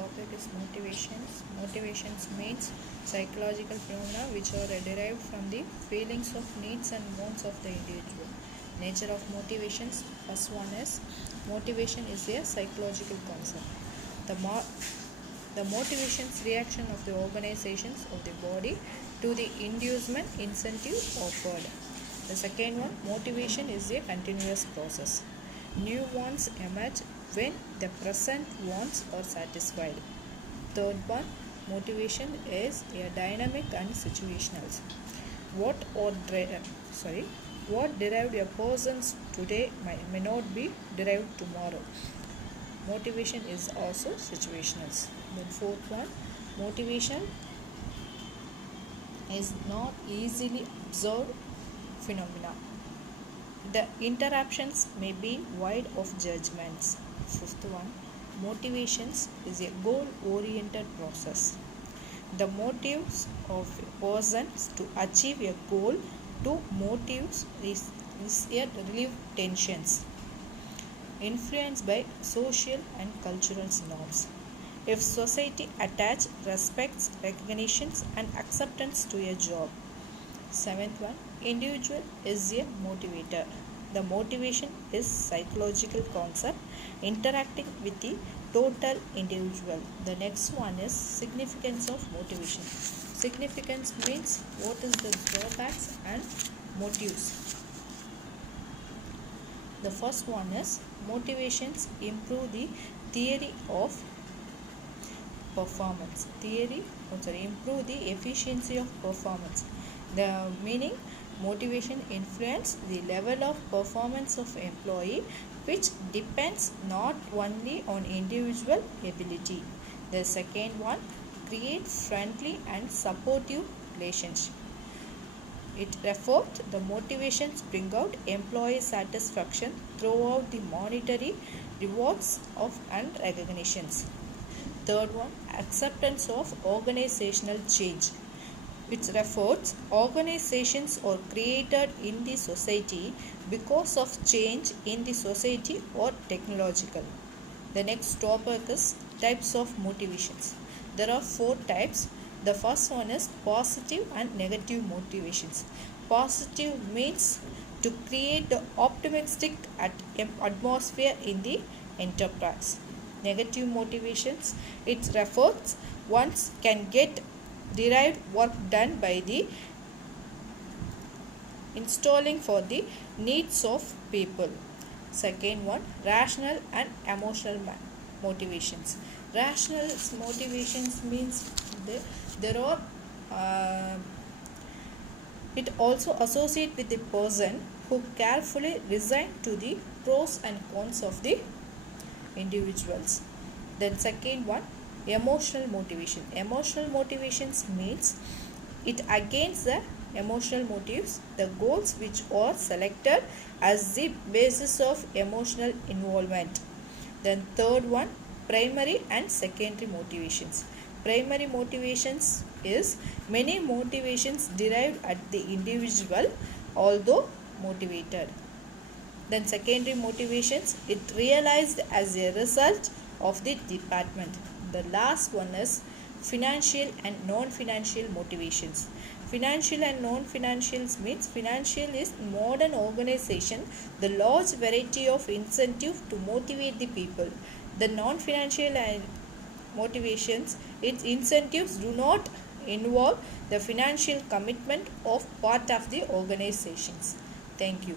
topic is motivations. Motivations means psychological phenomena which are derived from the feelings of needs and wants of the individual. Nature of motivations. First one is motivation is a psychological concept. The motivations reaction of the organizations of the body to the inducement incentive offered. The second one, motivation is a continuous process. New wants emerge when the present wants are satisfied. Third one, motivation is a dynamic and situational. What derived a person's today may not be derived tomorrow. Motivation is also situational. Then fourth one, motivation is not easily observed phenomena. The interruptions may be wide of judgments. Fifth one, motivations is a goal-oriented process. The motives of a person to achieve a goal to motives is a relieve tensions influenced by social and cultural norms. If society attach respects, recognitions and acceptance to a job. Seventh one, individual is a motivator. The motivation is psychological concept interacting with the total individual. The next one is significance of motivation. Significance means what is the drawbacks and motives. The first one is motivations improve the theory of performance. Improve the efficiency of performance. The meaning, motivation influence the level of performance of employee, which depends not only on individual ability. The second one, create friendly and supportive relationship. It refers the motivations bring out employee satisfaction throughout the monetary rewards of and recognitions. Third one, acceptance of organizational change. It refers organizations are created in the society because of change in the society or technological. The next topic is types of motivations. There are 4 types. The first one is positive and negative motivations. Positive means to create the optimistic atmosphere in the enterprise. Negative motivations, it refers one can get derived work done by the installing for the needs of people. Second one, rational and emotional motivations. Rational motivations means there are it also associate with the person who carefully listen to the pros and cons of the individuals. Then second one, emotional motivation. Emotional motivations means it against the emotional motives, the goals which are selected as the basis of emotional involvement. Then third one, primary and secondary motivations. Primary motivations is many motivations derived at the individual although motivated. Then secondary motivations, it realized as a result of the department. The last one is financial and non-financial motivations. Financial and non-financials means financial is modern organization, the large variety of incentive to motivate the people. The non-financial and motivations, its incentives do not involve the financial commitment of part of the organizations. Thank you.